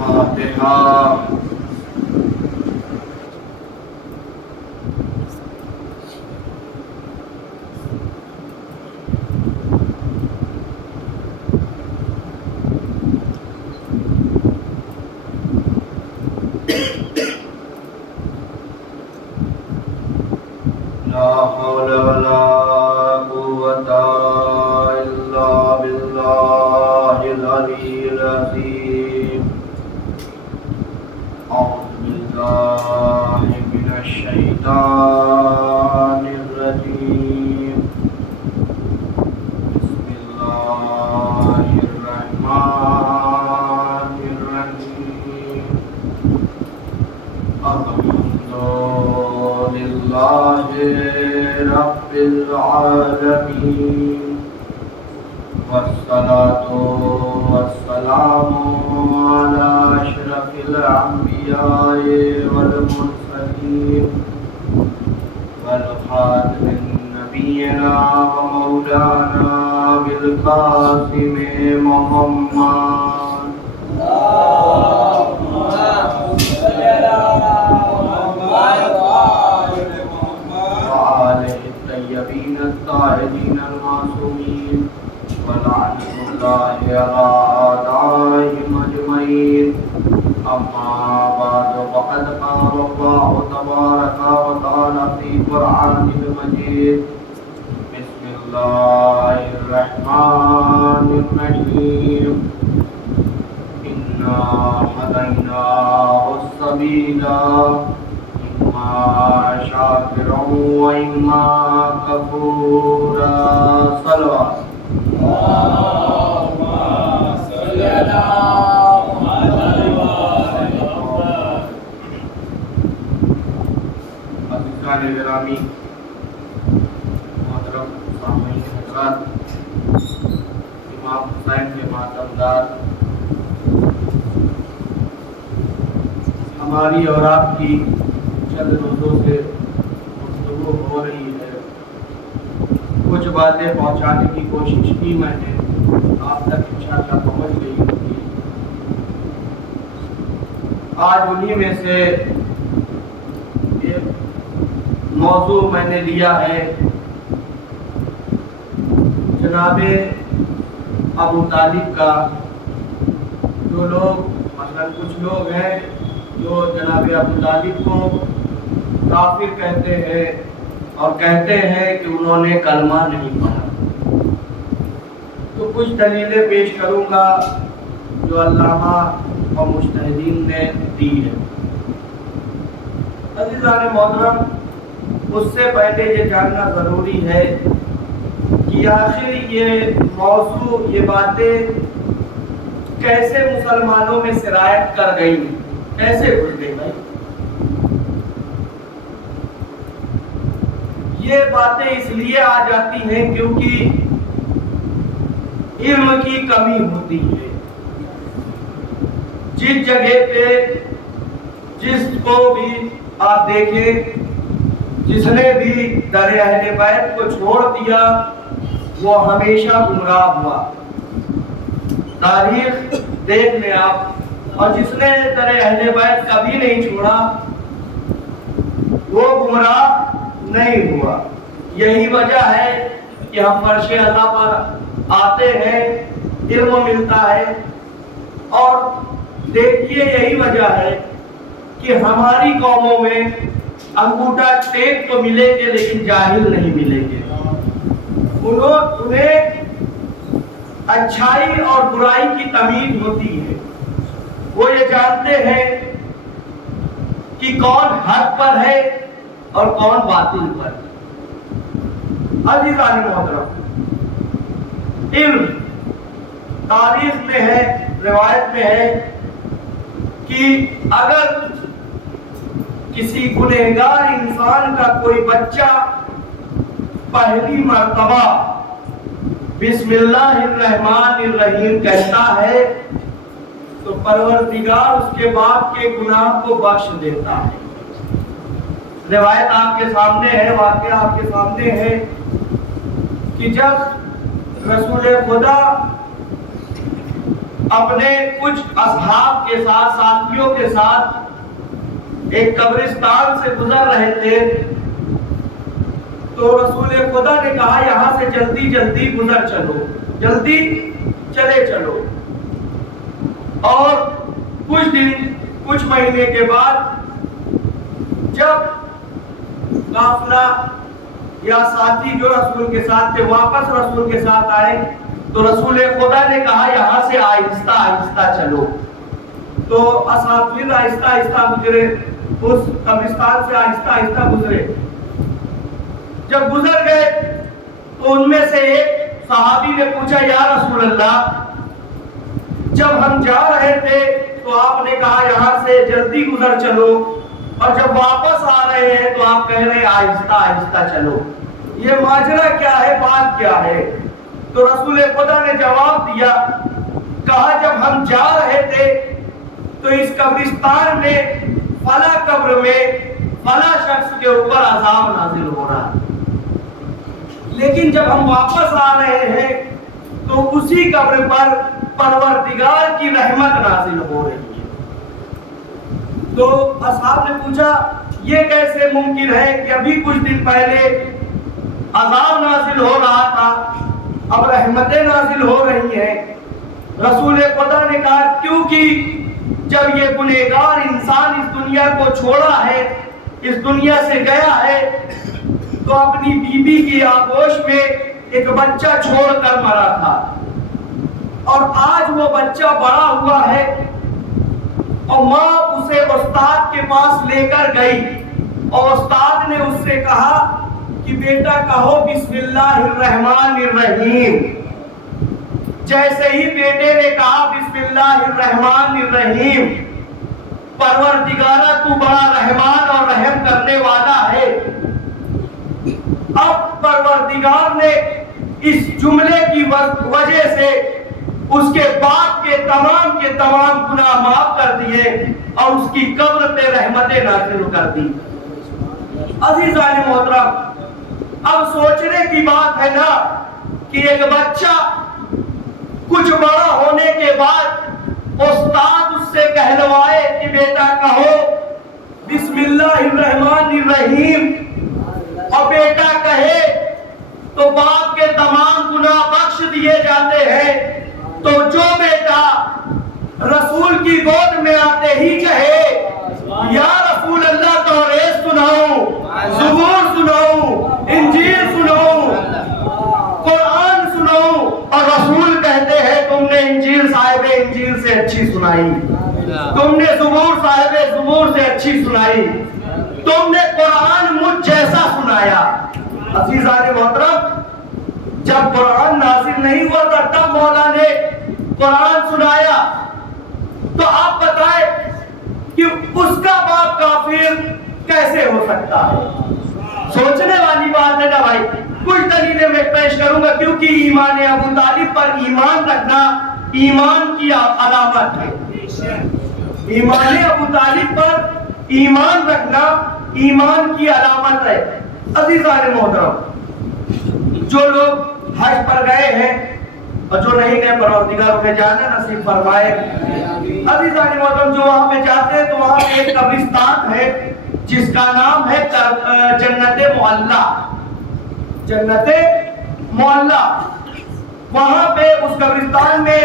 الفاتحة. لا حول ولا قوة إلا بالله العلي العظيم. أعوذ بالله من الشيطان الرجيم. بسم الله الرحمن الرحيم. الحمد لله رب العالمين، والصلاة والسلام على أشرف الأنبياء والمرسلين والخاتم نبينا ومولانا بالقاسم محمد. الطيبين الطاهرين المعصومين، ولعنة الله على أعدائهم أجمعين. أما بعد، فقد قال الله تبارك وتعالى في قرآنه المجيد: بسم الله الرحمن الرحيم. إنا هديناه السبيل، إما شاكرا وإما كفورا. صلوات. اللهم صل على محمد وآل محمد. عزیزان گرامی، محترم سامعین حضرات، امام حسین کے ماتمدار، ہماری اور آپ کی چند روزوں سے گفتگو ہو رہی ہے. کچھ باتیں پہنچانے کی کوشش کی میں نے، آپ تک انشاءاللہ پہنچ گئی ہوگی. آج انہی میں سے ایک موضوع میں نے لیا ہے، جناب ابو طالب کا. جو لوگ مثلا کچھ لوگ ہیں جو جناب ابو طالب کو کافر کہتے ہیں اور کہتے ہیں کہ انہوں نے کلمہ نہیں پڑھا، تو کچھ دلیلیں پیش کروں گا جو علامہ اور مجتہدین نے دی ہے. عزیزان محترم، اس سے پہلے یہ جاننا ضروری ہے کہ آخر یہ موضوع، یہ باتیں کیسے مسلمانوں میں سرایت کر گئی، کیسے گھس گئی بھائی. یہ باتیں اس لیے آ جاتی ہیں کیونکہ علم کی کمی ہوتی ہے. جس جگہ پہ جس کو بھی آپ دیکھیں، جس نے بھی در اہل بیت کو چھوڑ دیا وہ ہمیشہ گمراہ ہوا. تاریخ دیکھ لیں آپ، اور جس نے در اہل بیت کبھی نہیں چھوڑا وہ گمراہ نہیں ہوا. یہی وجہ ہے کہ ہم فرش اعلیٰ پر آتے ہیں، علم ملتا ہے. اور دیکھیے یہی وجہ ہے کہ ہماری قوموں میں انگوٹھا ٹیک تو ملیں گے لیکن جاہل نہیں ملیں گے. انہیں اچھائی اور برائی کی تمیز ہوتی ہے. وہ یہ جانتے ہیں کہ کون حق پر ہے اور کون باطل پر. عزیزان محترم، علم تاریخ میں ہے، روایت میں ہے کہ اگر کسی گنہگار انسان کا کوئی بچہ پہلی مرتبہ بسم اللہ الرحمن الرحیم کہتا ہے تو پروردگار اس کے باپ کے گناہ کو بخش دیتا ہے. روایت آپ کے سامنے ہے، واقعہ آپ کے سامنے ہے کہ جب رسول خدا اپنے کچھ اصحاب کے ساتھ، ساتھیوں کے ساتھ ایک قبرستان سے گزر رہے تھے، تو رسول خدا نے کہا یہاں سے جلدی جلدی گزر چلو، جلدی چلے چلو۔ اور کچھ دن، کچھ مہینے کے بعد جب قافلہ یا ساتھی جو رسول کے ساتھ تھے واپس رسول کے ساتھ آئے، تو رسول خدا نے کہا یہاں سے آہستہ آہستہ چلو۔ تو اصحاب پھر آہستہ آہستہ گزرے، اس قبرستان سے آہستہ آہستہ گزرے۔ جب گزر گئے تو ان میں سے ایک صحابی نے پوچھا یا رسول اللہ، جب ہم جا رہے تھے تو آپ نے کہا یہاں سے جلدی گزر چلو، اور جب واپس آ رہے ہیں تو آپ کہہ رہے ہیں آہستہ آہستہ چلو، یہ ماجرا کیا ہے، بات کیا ہے؟ تو رسول خدا نے جواب دیا، کہا جب ہم جا رہے تھے تو اس قبرستان میں فلاں قبر میں فلاں شخص کے اوپر عذاب نازل ہو رہا ہے، لیکن جب ہم واپس آ رہے ہیں تو اسی قبر پر پروردگار کی رحمت نازل ہو رہی ہے۔ تو اصحاب نے پوچھا یہ کیسے ممکن ہے کہ ابھی کچھ دن پہلے عذاب نازل ہو رہا تھا، اب رحمتیں نازل ہو رہی ہیں؟ رسول خدا نے کہا کیونکہ جب یہ گنہگار انسان اس دنیا کو چھوڑا ہے، اس دنیا سے گیا ہے، تو اپنی بیوی کی آغوش میں ایک بچہ چھوڑ کر مرا تھا، اور آج وہ بچہ بڑا ہوا ہے اور ماں اسے استاد کے پاس لے کر گئی، اور استاد نے اس سے کہا کہ بیٹا کہو بسم اللہ الرحمن الرحیم۔ جیسے ہی بیٹے نے کہا بسم اللہ الرحمن الرحیم، پروردگارہ تو بڑا رحمان اور رحم کرنے والا ہے، اب پروردگار نے اس جملے کی وجہ سے اس کے باپ کے تمام گناہ معاف کر دیے اور اس کی قبر پہ رحمتیں نازل کر دی۔ عزیزان محترم، اب سوچنے کی بات ہے نا کہ ایک بچہ کچھ بڑا ہونے کے بعد استاد اس سے کہلوائے کہ بیٹا کہو بسم اللہ الرحمن الرحیم، اور بیٹا کہے تو باپ کے تمام گناہ بخش دیے جاتے ہیں، تو جو بیٹا رسول کی گود میں آتے ہی کہے یا رسول اللہ توریت سناؤں، زبور سناؤں، انجیل سناؤں، قرآن سناؤں، اور رسول کہتے ہیں تم نے انجیل صاحب انجیل سے اچھی سنائی، تم نے زبور صاحب زبور سے اچھی سنائی، تم نے قرآن مجھ جیسا سنایا۔ عزیزان محترم، جب قرآن نازل نہیں ہوا تھا تب مولا نے قرآن سنایا، تو آپ بتائیں کہ اس کا باپ کافر کیسے ہو سکتا ہے؟ سوچنے والی بات ہے نا بھائی۔ کچھ دلیلیں میں پیش کروں گا، کیونکہ ایمان ابو طالب پر ایمان رکھنا ایمان کی علامت ہے، ایمان ابو طالب پر ایمان رکھنا ایمان کی علامت ہے۔ عزیزان محترم، جو لوگ حج پر گئے ہیں اور جو نہیں گئے پروردگار انہیں جانا نصیب فرمائے۔ عزیزان محترم، جو وہاں پہ جاتے ہیں تو وہاں پہ ایک قبرستان ہے جس کا نام ہے جنت معلا، جنت معلا۔ وہاں پہ اس قبرستان میں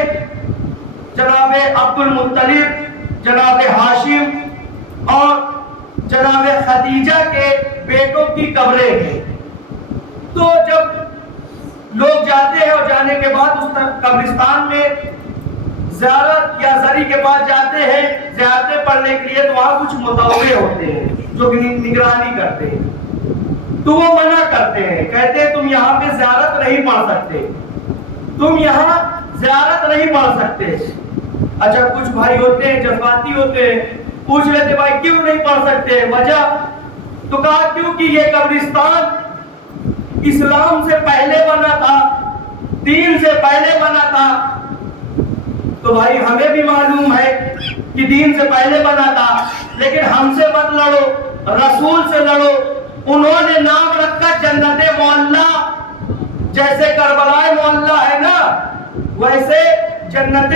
جناب عبد المطلب، جناب ہاشم اور جناب خدیجہ کے بیٹوں کی قبریں ہیں۔ تو جب لوگ جاتے ہیں اور جانے کے بعد اس قبرستان میں زیارت یا زری کے پاس جاتے ہیں زیارتیں پڑھنے کے لیے، تو وہاں کچھ متوقع ہوتے ہیں جو نگرانی کرتے ہیں، تو وہ منع کرتے ہیں، کہتے ہیں تم یہاں پہ زیارت نہیں پڑھ سکتے، تم یہاں زیارت نہیں پڑھ سکتے۔ اچھا، کچھ بھائی ہوتے ہیں جذباتی ہوتے ہیں، پوچھ لیتے بھائی کیوں نہیں پڑھ سکتے، وجہ؟ تو کہا کیونکہ یہ قبرستان اسلام سے پہلے بنا تھا، دین سے پہلے بنا تھا۔ تو بھائی ہمیں بھی معلوم ہے کہ دین سے پہلے بنا تھا، لیکن ہم سے مت لڑو، رسول سے لڑو۔ انہوں نے نام رکھا جنت معلا، جیسے کربلا معلا ہے نا، ویسے جنت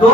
2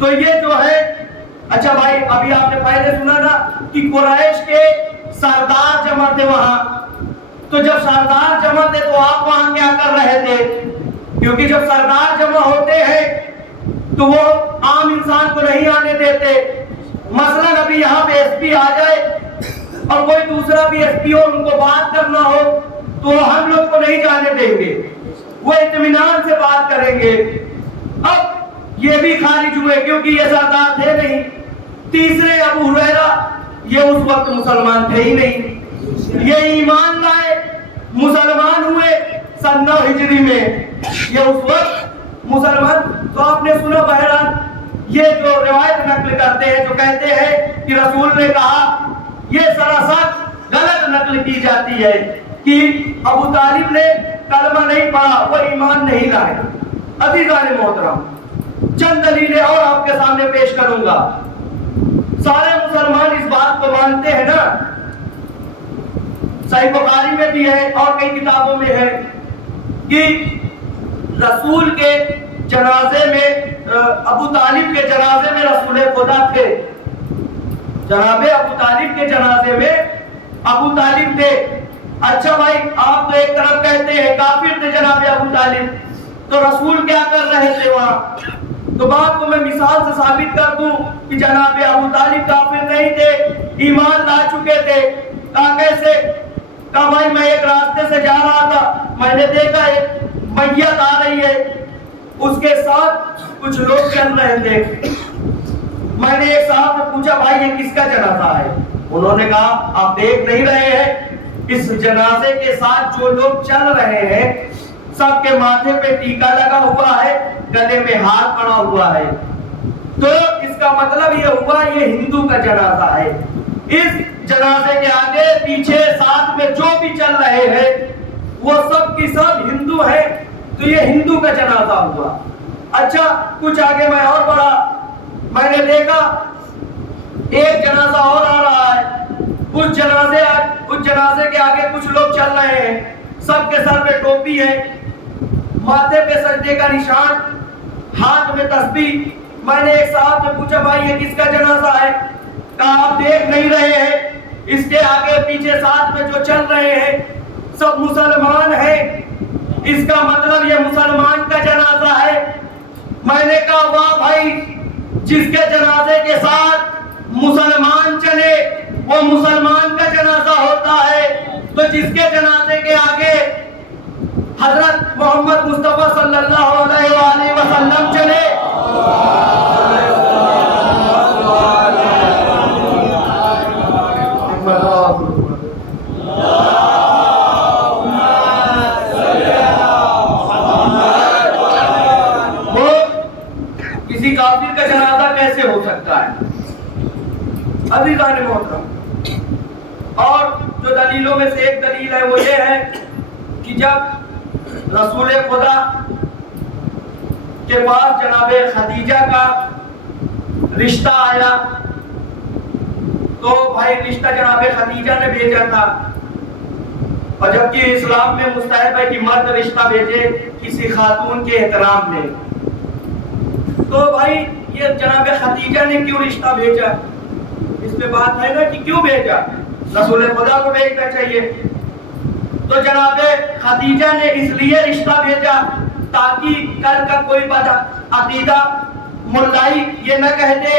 تو یہ جو ہے، اچھا بھائی ابھی آپ نے پہلے سنا نا کہ قریش کے سردار جمع تھے وہاں، تو جب سردار جمع تھے تو آپ وہاں کیا کر رہے تھے؟ کیونکہ جب سردار جمع ہوتے ہیں تو وہ عام انسان کو نہیں آنے دیتے. مثلا ابھی یہاں پہ ایس پی آ جائے اور کوئی دوسرا بھی ایس پی ہو، ان کو بات کرنا ہو تو ہم لوگ کو نہیں جانے دیں گے، وہ اطمینان سے بات کریں گے. اب یہ بھی خارج ہوئے کیونکہ یہ سردار تھے نہیں. تیسرے ابو ہریرہ، یہ اس وقت مسلمان تھے ہی نہیں، یہ ایمان لائے مسلمان ہوئے سن 9 ہجری میں، یہ اس وقت مسلمان. تو آپ نے سنا بہرحال یہ جو روایت نقل کرتے ہیں، جو کہتے ہیں کہ رسول نے کہا، یہ سراسر غلط نقل کی جاتی ہے کہ ابو طالب نے کلمہ نہیں پڑھا، وہ ایمان نہیں لائے. عزیزان محترم، چند دلیلیں اور آپ کے سامنے پیش کروں گا. سارے مسلمان اس بات کو مانتے ہیں نا، صحیح بخاری میں بھی ہے اور کئی کتابوں میں ہے کہ رسول کے جنازے میں، ابو طالب کے جنازے میں رسول خدا تھے. جناب ابو طالب کے جنازے میں ابو طالب تھے. اچھا بھائی آپ تو ایک طرف کہتے ہیں کافر تھے جناب ابو طالب، تو رسول کیا کر رہے تھے وہاں؟ تو بات کو میں مثال سے ثابت کر دوں کہ جناب ابو طالب کافر نہیں تھے، ایمان لا چکے تھے. کہا کیسے؟ کہا بھائی میں ایک راستے سے جا رہا تھا، میں نے دیکھا ایک میت آ رہی ہے، اس کے ساتھ کچھ لوگ چل رہے تھے. میں نے ایک صاحب سے پوچھا بھائی یہ کس کا جنازہ ہے؟ انہوں نے کہا آپ دیکھ نہیں رہے ہیں اس جنازے کے ساتھ جو لوگ چل رہے ہیں سب کے ماتھے پہ ٹیکا لگا ہوا ہے، گلے میں ہار پڑا ہوا ہے. تو اس کا مطلب یہ ہوا یہ ہندو کا جنازہ ہے. اس جنازے کے آگے پیچھے ساتھ میں جو بھی چل رہے ہیں وہ سب کی سب ہندو ہیں، تو یہ ہندو کا جنازہ ہوا. اچھا کچھ آگے میں اور بڑھا، میں نے دیکھا ایک جنازہ اور آ رہا ہے. اس جنازے کے آگے کچھ لوگ چل رہے ہیں، سب کے سر پہ ٹوپی ہے، ماتھے پہ سجدے کا نشان، ہاتھ میں تسبیح. میں نے ایک صاحب سے پوچھا بھائی یہ کس کا جنازہ ہے؟ کہا آپ دیکھ نہیں رہے ہیں اس کے آگے پیچھے ساتھ میں جو چل رہے ہیں سب مسلمان ہیں، اس کا مطلب یہ مسلمان کا جنازہ ہے. میں نے کہا واہ بھائی، جس کے جنازے کے ساتھ مسلمان چلے وہ مسلمان کا جنازہ ہوتا ہے، تو جس کے جنازے کے آگے حضرت محمد مصطفیٰ صلی اللہ علیہ وآلہ وسلم چلے وہ کسی کافر کا جنازہ کیسے ہو سکتا ہے؟ عزیزان محترم، اور جو دلیلوں میں سے ایک دلیل ہے وہ یہ ہے کہ جب رسول خدا کے پاس جناب خدیجہ کا رشتہ آیا تو بھائی رشتہ جناب خدیجہ نے بھیجا تھا، اور جبکہ اسلام میں مستحب ہے کہ مرد رشتہ بھیجے کسی خاتون کے احترام میں. تو بھائی یہ جناب خدیجہ نے کیوں رشتہ بھیجا؟ اس پہ بات ہے نا کہ کیوں بھیجا، رسول خدا کو بھیجنا چاہیے. تو جناب خدیجہ نے اس لیے رشتہ بھیجا تاکہ کل کا کوئی بد عقیدہ ملائی یہ نہ کہہ دے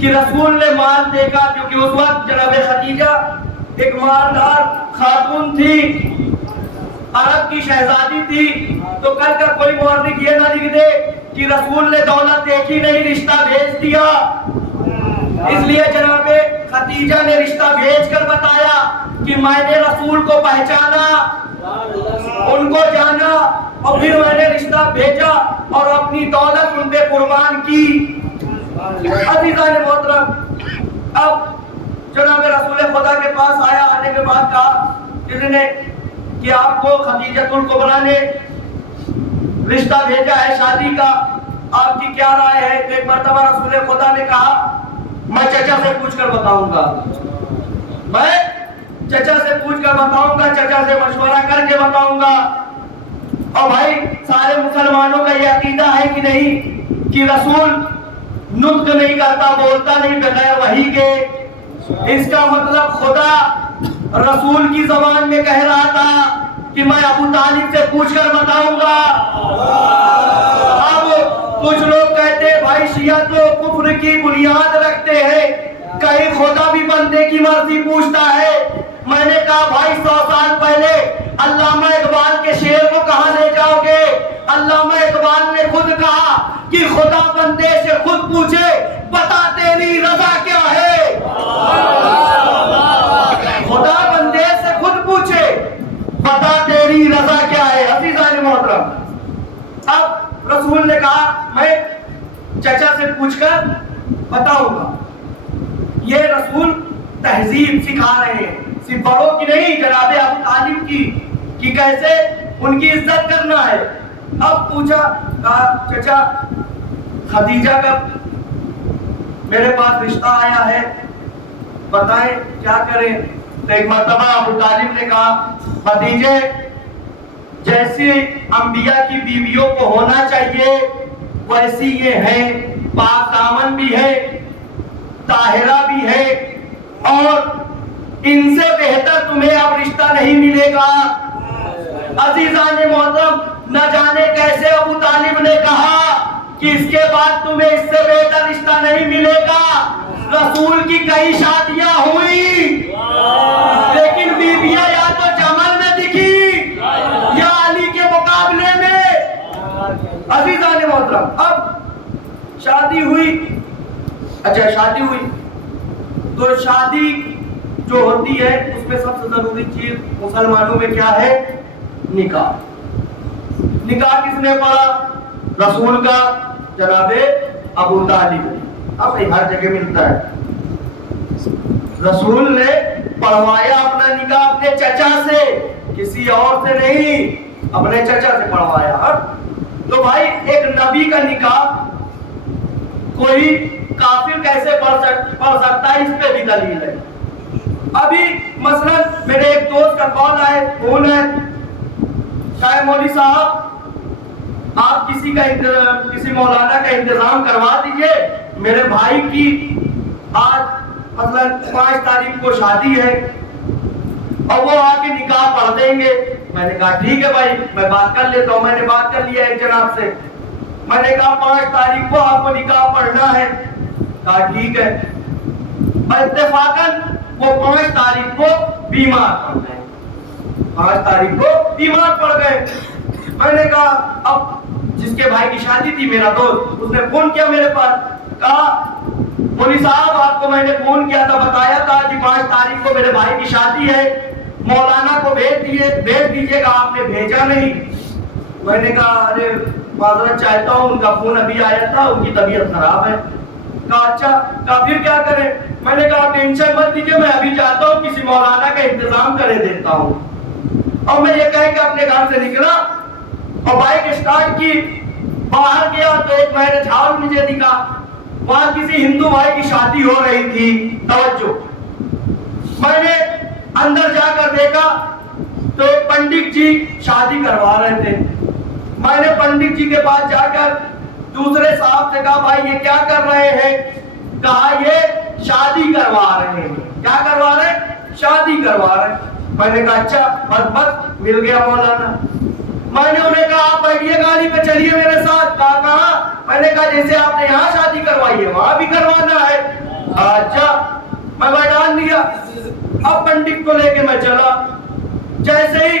کہ رسول نے مال دیکھا، کیونکہ اس وقت جناب خدیجہ ایک مالدار خاتون تھی، عرب کی شہزادی تھی. تو کل کا کوئی مورخ یہ نہ لکھ دے کہ رسول نے دولت دیکھی نہیں رشتہ بھیج دیا. اس لیے جناب خدیجہ نے رشتہ بھیج کر بتایا کہ میں نے رسول کو پہچانا، ان کو جانا، اور پھر میں نے رشتہ بھیجا اور اپنی دولت ان پہ قربان کی. عزیزان محترم، اب جناب رسول خدا کے پاس آیا، آنے کے بعد کہا کسی نے کہ آپ کو خدیجۃ الکبریٰ نے رشتہ بھیجا ہے شادی کا، آپ کی کیا رائے ہے؟ ایک مرتبہ رسول خدا نے کہا میں چچا سے پوچھ کر بتاؤں گا، میں چچا سے پوچھ کر بتاؤں گا، چچا سے مشورہ کر کے بتاؤں گا. اور بھائی سارے مسلمانوں کا یہ عقیدہ ہے کہ نہیں کہ رسول نطق نہیں کرتا، بولتا نہیں بغیر وحی کے، اس کا مطلب خدا رسول کی زبان میں کہہ رہا تھا کہ میں ابو طالب سے پوچھ کر بتاؤں گا۔ اب کچھ لوگ کہتے ہیں بھائی شیعہ تو کفر کی بنیاد رکھتے ہیں، کہیں خدا بھی بندے کی مرضی پوچھتا ہے۔ میں نے کہا بھائی 100 سال پہلے علامہ اقبال کے شعر کو کہاں لے جاؤ گے؟ علامہ اقبال نے خود کہا کہ خدا بندے سے خود پوچھے بتا تیری رضا کیا ہے۔ خدا بندے سے خود پوچھے بتا تیری رضا کیا ہے۔ عزیزان محترم، اب رسول نے کہا میں چچا سے پوچھ کر بتاؤں گا۔ یہ رسول تہذیب سکھا رہے ہیں، صرف بڑوں کی نہیں، جناب ابو طالب کی، کہ کیسے ان کی عزت کرنا ہے۔ اب پوچھا، کہا چچا خدیجہ کا میرے پاس رشتہ آیا ہے، بتائیں کیا کریں؟ تو ایک مرتبہ ابو طالب نے کہا خدیجہ جیسی انبیاء کی بیویوں کو ہونا چاہیے ویسی یہ ہے، پاک دامن بھی ہے، طاہرہ بھی ہے، اور ان سے بہتر تمہیں اب رشتہ نہیں ملے گا۔ عزیزان محترم، نہ جانے کیسے ابو طالب نے کہا کہ اس کے بعد تمہیں اس سے بہتر رشتہ نہیں ملے گا۔ رسول کی کئی شادیاں ہوئی، لیکن بیویاں یا تو جمل میں دکھی یا علی کے مقابلے میں۔ عزیزان محترم، اب شادی ہوئی، اچھا شادی ہوئی تو شادی جو ہوتی ہے اس میں سب سے ضروری چیز مسلمانوں میں کیا ہے؟ نکاح۔ نکاح کس نے پڑھا؟ رسول کا، جناب ابو طالب۔ اب ہر جگہ ملتا ہے، رسول نے پڑھوایا اپنا نکاح اپنے چچا سے، کسی اور سے نہیں، اپنے چچا سے پڑھوایا۔ تو بھائی ایک نبی کا نکاح کوئی کافر کیسے پڑھ سکتا ہے؟ اس پہ بھی دلیل ہے۔ ابھی مثلا میرے ایک دوست کا کال آئے، فون ہے، کہ مولوی صاحب آپ کسی مولانا کا انتظام کروا دیجئے، میرے بھائی کی آج مثلا 5 تاریخ کو شادی ہے اور وہ آ کے نکاح پڑھ دیں گے۔ میں نے کہا ٹھیک ہے بھائی، میں بات کر لیتا ہوں۔ میں نے بات کر لیا ایک جناب سے، میں نے کہا 5 تاریخ کو آپ کو نکاح پڑھنا ہے، کہا ٹھیک ہے۔ اتفاقاً وہ 5 تاریخ کو بیمار پڑ گئے، 5 تاریخ کو بیمار پڑ گئے۔ میں نے کہا اب جس کے بھائی کی شادی تھی میرا دوست، اس نے فون کیا میرے پاس، کہا مولوی صاحب آپ کو میں نے فون کیا تھا، بتایا تھا کہ 5 تاریخ کو میرے بھائی کی شادی ہے، مولانا کو بھیج دیجیے گا، آپ نے بھیجا نہیں۔ میں نے کہا ارے معذرت چاہتا ہوں، ان کا فون ابھی آیا تھا، ان کی طبیعت خراب ہے۔ کہا اچھا، کہا پھر کیا کریں؟ میں نے کہا ٹینشن مت لیجیے، میں ابھی جاتا ہوں، کسی مولانا کا انتظام کرے دیتا ہوں۔ اور میں یہ کہہ کے اپنے گھر سے نکلا اور بائک اسٹارٹ کی، باہر گیا تو ایک میں نے جھاڑ مجھے دکھا، وہاں کسی ہندو بھائی کی شادی ہو رہی تھی۔ توجہ، میں نے اندر جا کر دیکھا تو پنڈت جی شادی کروا رہے تھے۔ میں نے پنڈت جی کے پاس جا کر دوسرے صاحب سے کہا بھائی یہ کیا کر رہے ہیں؟ کہا یہ شادی کروا رہے ہیں۔ کیا کروا رہے ہیں؟ شادی کروا رہے ہیں۔ میں نے کہا اچھا، بس مل گیا مولانا۔ میں نے انہیں کہا آپ بیٹھیے گاڑی پہ چلیے میرے ساتھ۔ کہا کہاں؟ میں نے کہا جیسے آپ نے یہاں شادی کروائی ہے وہاں بھی کروانا ہے۔ اچھا، میں بیٹھان لیا۔ اب پنڈت کو لے کے میں چلا، جیسے ہی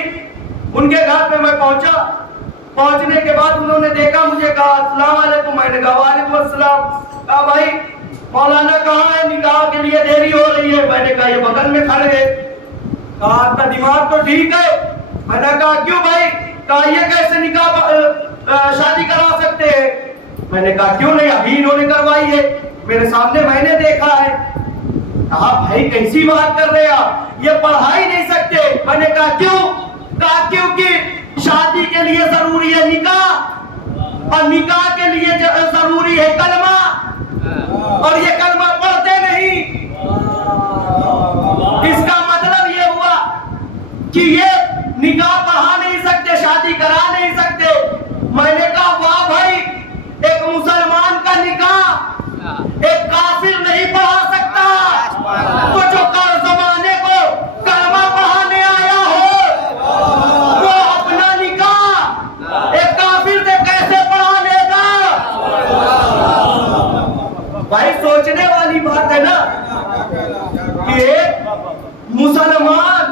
ان کے گھر پہ میں پہنچا، پہنچنے کے بعد انہوں نے دیکھا مجھے، کہا السلام علیکم۔ میں نے کہا وعلیکم السلام۔ کہا بھائی مولانا کہاں ہے؟ نکاح کے لیے دیری ہو رہی ہے۔ میں نے کہا یہ بغل میں کھڑے ہیں۔ کہا آپ کا دماغ تو ٹھیک ہے؟ میں نے کہا کیوں بھائی؟ کہا یہ کیسے نکاح شادی کرا سکتے ہیں؟ میں نے کہا کیوں نہیں، ابھی انہوں نے کروائی ہے، میرے سامنے میں نے دیکھا ہے۔ کہا بھائی کیسی بات کر رہے آپ، یہ پڑھا ہی نہیں سکتے۔ میں نے کہا کیوں؟ کہا کیونکہ شادی کے لیے ضروری ہے نکاح، اور نکاح کے لیے ضروری ہے کلمہ، اور یہ کلمہ پڑھتے نہیں۔ اس کا مطلب یہ ہوا کہ یہ نکاح پڑھا نہیں سکتے، شادی کرا نہیں سکتے۔ میں نے کہا واہ بھائی، ایک مسلمان کا نکاح سوچنے والی بات ہے نا کہ ایک مسلمان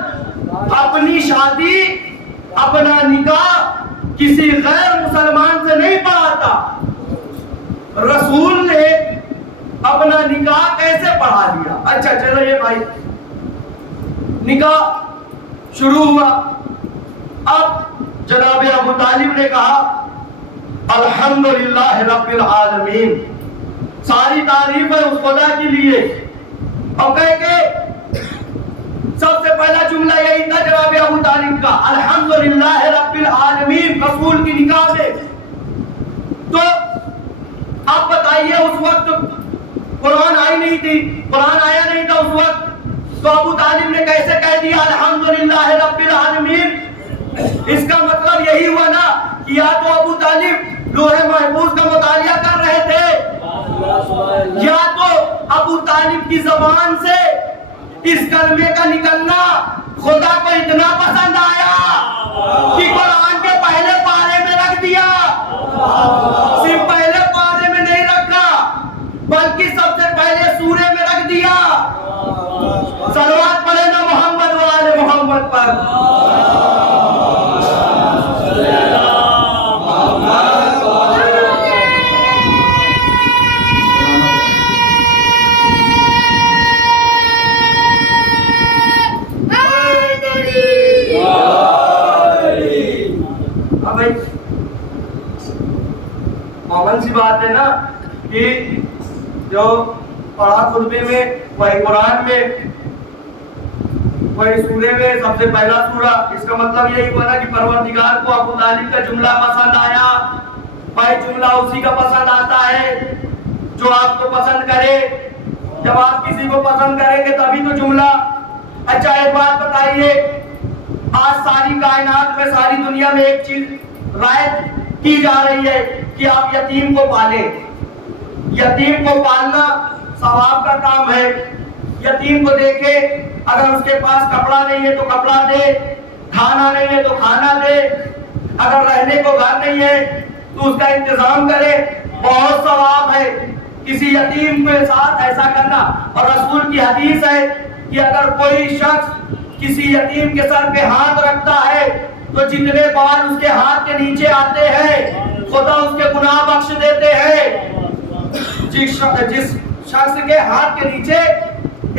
اپنی شادی اپنا نکاح کسی غیر مسلمان سے نہیں پڑھاتا. رسول نے اپنا نکاح کیسے پڑھا دیا؟ اچھا چلو یہ بھائی نکاح شروع ہوا. اب جناب ابو طالب نے کہا الحمدللہ رب العالمین، ساری تعریف ہے اس خدا کے لیے. اور کہہ کے سب سے پہلا جملہ یہی تھا جناب ابو طالب کا، الحمدللہ رب العالمین، رسول کی نکاح میں. تو آپ بتائیے اس وقت قرآن آئی نہیں تھی، قرآن آیا نہیں تھا اس وقت، تو ابو طالب نے کیسے کہہ دیا الحمدللہ رب العالمین؟ اس کا مطلب یہی ہوا نا کہ یا تو ابو طالب لوح محفوظ کا مطالعہ کر رہے تھے، یا تو ابو طالب کی زبان سے اس کلمے کا نکلنا خدا کو اتنا پسند آیا کہ قرآن کے پہلے پارے میں رکھ دیا. صرف پہلے پارے میں نہیں رکھا بلکہ سب سے پہلے سورے میں رکھ دیا. صلوات پڑھے نا محمد و آل محمد پر. معمول سی بات ہے نا کہ جو پڑھا خطبے میں وہی قرآن میں وہی سورے میں سب سے پہلا سورہ. اس کا مطلب یہی ہوا نا کہ پروردگار کو ابو طالب کا جملہ پسند آیا. بھائی جملہ اسی کا پسند آتا ہے جو آپ کو پسند کرے. جب آپ کسی کو پسند کریں گے تبھی تو جملہ. اچھا ایک بات بتائیے، آج ساری کائنات میں ساری دنیا میں ایک چیز رائج کی جا رہی ہے کہ آپ یتیم کو پالیں. یتیم کو پالنا ثواب کا کام ہے. یتیم کو دیکھے، اگر اس کے پاس کپڑا نہیں ہے تو کپڑا دے، کھانا نہیں ہے تو کھانا دے، اگر رہنے کو گھر نہیں ہے تو اس کا انتظام کرے. بہت ثواب ہے کسی یتیم کے ساتھ ایسا کرنا. اور رسول کی حدیث ہے کہ اگر کوئی شخص کسی یتیم کے سر پہ ہاتھ رکھتا ہے تو جتنے بال اس کے ہاتھ کے نیچے آتے ہیں خدا اس کے گناہ بخش دیتے ہیں. جس شخص کے ہاتھ کے نیچے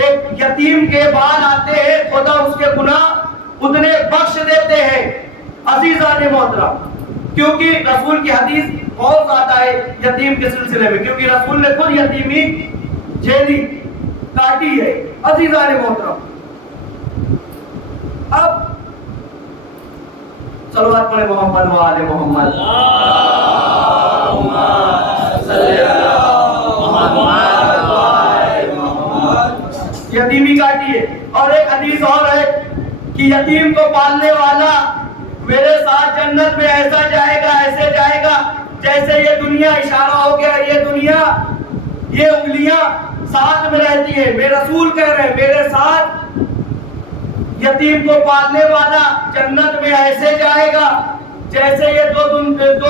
ایک یتیم کے بال آتے ہیں خدا اس کے گناہ اتنے بخش دیتے ہیں. عزیزان محترم، کیونکہ رسول کی حدیث بہت زیادہ ہے یتیم کے سلسلے میں، کیونکہ رسول نے خود یتیمی جھیلی کاٹی ہے. عزیزان محترم، اب صلوات پڑھے محمد و آل محمد. یتیمی کاٹی ہے. اور ایک حدیث اور ہے کہ یتیم کو پالنے والا میرے ساتھ جنت میں ایسا جائے گا، ایسے جائے گا جیسے یہ دنیا. اشارہ ہو گیا یہ دنیا، یہ انگلیاں ساتھ میں رہتی ہیں. میرے رسول کہہ رہے ہیں میرے ساتھ یتیم کو پالنے والا جنت میں ایسے جائے گا جیسے یہ دو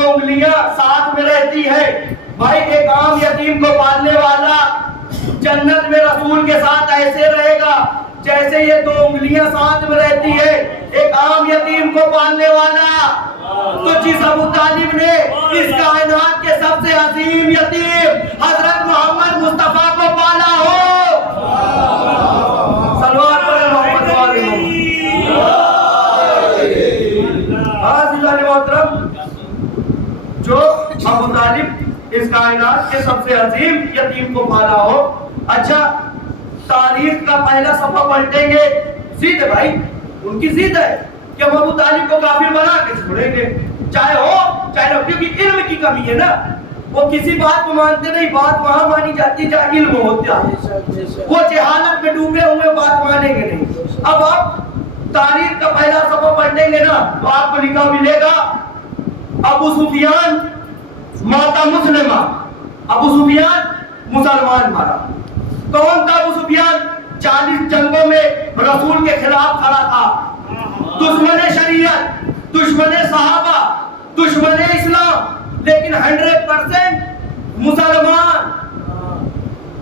انگلیاں ساتھ میں رہتی ہے. بھائی ایک عام یتیم کو پالنے والا جنت میں رسول کے ساتھ ایسے رہے گا جیسے یہ دو انگلیاں ساتھ میں رہتی ہے. ایک عام یتیم کو پالنے والا تو جس ابو طالب نے اس کائنات کے سب سے عظیم یتیم حضرت محمد مصطفیٰ کو پالا ہو. صلوات پڑھے محمد والے محترم، جو ابو طالب اس کائنات کے سب سے عظیم یتیم کو پالا ہو. اچھا تاریخ کا پہلا صفحہ پلٹیں گے، ضد ہے بھائی، ان کی ضد ہے کہ ہم ابو طالب کو کافر بنا کے چھوڑیں گے چاہے ہو چاہے نہ، کیونکہ علم کی کمی ہے نا. وہ کسی بات کو مانتے نہیں، بات وہاں مانی جاتی ہے جہاں علم ہوتا ہے. وہ جہالت میں ڈوبے ہوئے بات مانیں گے نہیں. اب آپ تاریخ کا پہلا صفحہ پڑھیں گے نا تو آپ کو لکھا ملے گا ابو سفیان ماتا مسلمہ. ابو سفیان مسلمان مارا. کون تھا ابو سفیان؟ 40 جنگوں میں رسول کے خلاف کھڑا تھا. دشمن شریعت، دشمن صحابہ، دشمن اسلام، لیکن 100% مسلمان.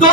2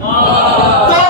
2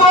2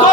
2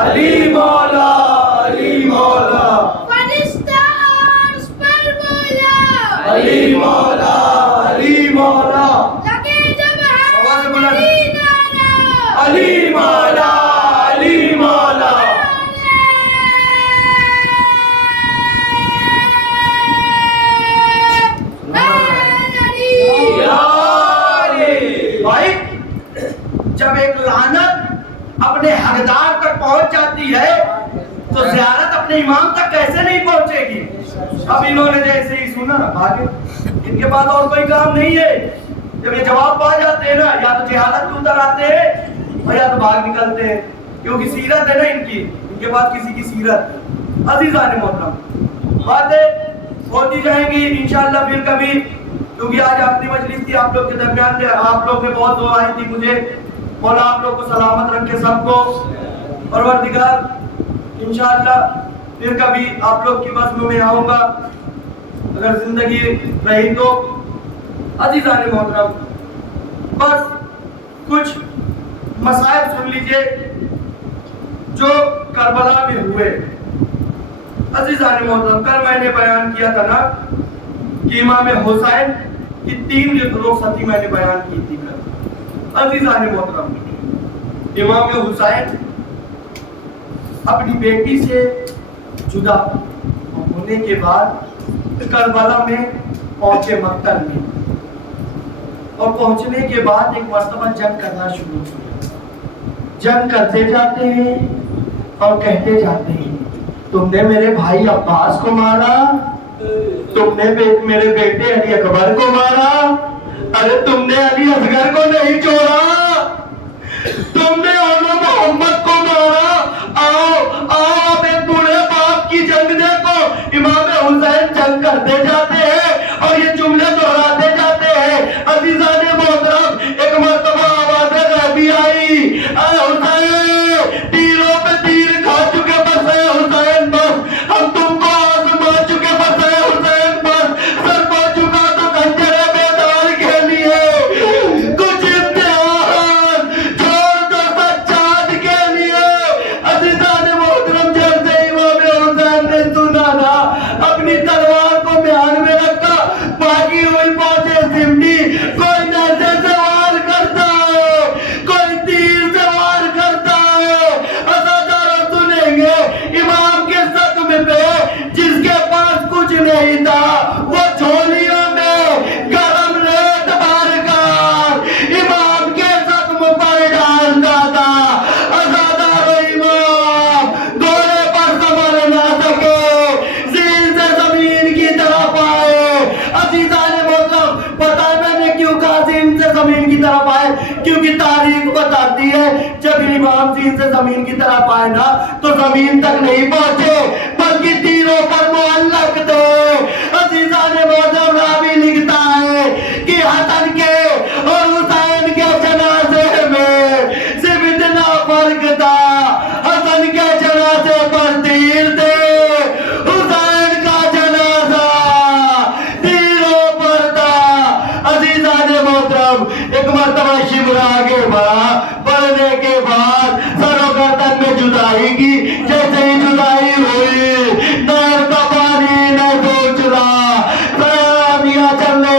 علی مولا علی مولا فرشتہ عرش پر بولا علی مولا علی مولا لگے جب آواز بلند علی نعرہ علی مولا علی مولا بھائی جب ایک لعنت اپنے حقدار تک پہنچ جاتی ہے تو زیارت اپنے امام تک کیسے نہیں پہنچے گی؟ اب انہوں نے جیسے ہی سنا بھاگے، ان کے پاس اور کوئی کام نہیں ہے. جب یہ جواب پا جاتے ہیں نا، یا تو جہالت میں اتر آتے ہیں اور یا تو بھاگ نکلتے ہیں، کیونکہ سیرت ہے نا ان کے پاس کسی کی سیرت. عزیزان محترم، باتیں ہوتی جائیں گی انشاءاللہ پھر کبھی، کیونکہ آج آخری مجلس تھی آپ لوگ کے درمیان. آپ لوگ نے بہت دعائیں تھی مجھے، مولا آپ لوگ کو سلامت رکھے سب کو. پروردگار انشاءاللہ پھر کبھی آپ لوگ کی بزم میں آؤں گا اگر زندگی رہی تو. عزیزان محترم، بس کچھ مسائل سن لیجئے جو کربلا میں ہوئے. عزیزان محترم، کل میں نے بیان کیا تھا نا کہ امام حسین کی 3 رخصتی میں نے بیان کی تھی کل. عزیزان محترم، امام حسین اپنی بیٹی سے جدا ہونے کے بعد کربلا میں پہنچے مقتل میں، اور پہنچنے کے بعد ایک مرتبہ جنگ کرنا شروع کیا. جنگ کرتے جاتے ہیں اور کہتے جاتے ہیں تم نے میرے بھائی عباس کو مارا، تم نے میرے بیٹے علی اکبر کو مارا، ارے تم نے علی اصغر کو نہیں چھوڑا، تم نے اولو محمد کو مارا. آؤ آپ ایک بوڑھے باپ کی جنگ دیکھو. امام حسین جنگ کرتے جاتے ہیں اور یہ جملے دہراتے جاتے ہیں. عزیزان محترم، ایک مرتبہ آواز غیبی آئی، اے حسین تیروں پہ تیر کھا چکے بس اے حسین بس، ہم تم کو آزما چکے بس اے حسین بس، سر کو چکا تو کنجرے بیدار کے لیے کچھ امتحان چھوڑ دو سجاد کے لیے. عزیزان محترم، جیسے امام حسین نے سنا نا، اپنی تلوار کو میان میں رکھا، باقی ہوئی پہنچے سمٹی. کوئی نیزے سے وار کرتا ہے، کوئی تیر سے وار کرتا ہے. عزاداروں سنیں گے امام کے زخم پہ جس کے پاس کچھ نہیں تھا وہ جھولیوں میں گرم ریت بھر کر امام کے زخم پر ڈالتا تھا. عزاداروں امام گھوڑے پر سنبھل نہ سکے، زین سے زمین کی طرف آئے. عزیزان محترم، پتہ ہے میں نے کیوں کہا زین سے زمین کی طرف آئے؟ کیونکہ تاریخ بتاتی ہے جب امام زین سے زمین کی طرف آئے نا تو زمین تک نہیں پہنچے بلکہ تیروں پر معلق تھے. عزیزان محترم، راوی لکھتا ہے کہ حسن کے اور حسین کے جنازے میں صرف اتنا فرق تھا، حسن کے جنازے پر تیر تھے، حسین کا جنازہ تیروں پر تھا. عزیزان محترم، ایک مرتبہ شمر آگے بڑھا، بڑھنے کے بعد سر و گردن میں جدائی کی. جیسے ہی جدائی ہوئی، نہر کا پانی نہ سوچ رہا، سیلانیاں چلنے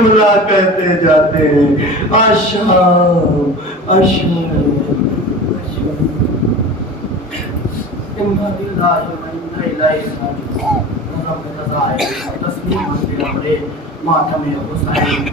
جملہ کہتے جاتے ہیں آشام آشام انا للہ و انا الیہ راجعون نظم قضائے تسلیم امر ماتم حسین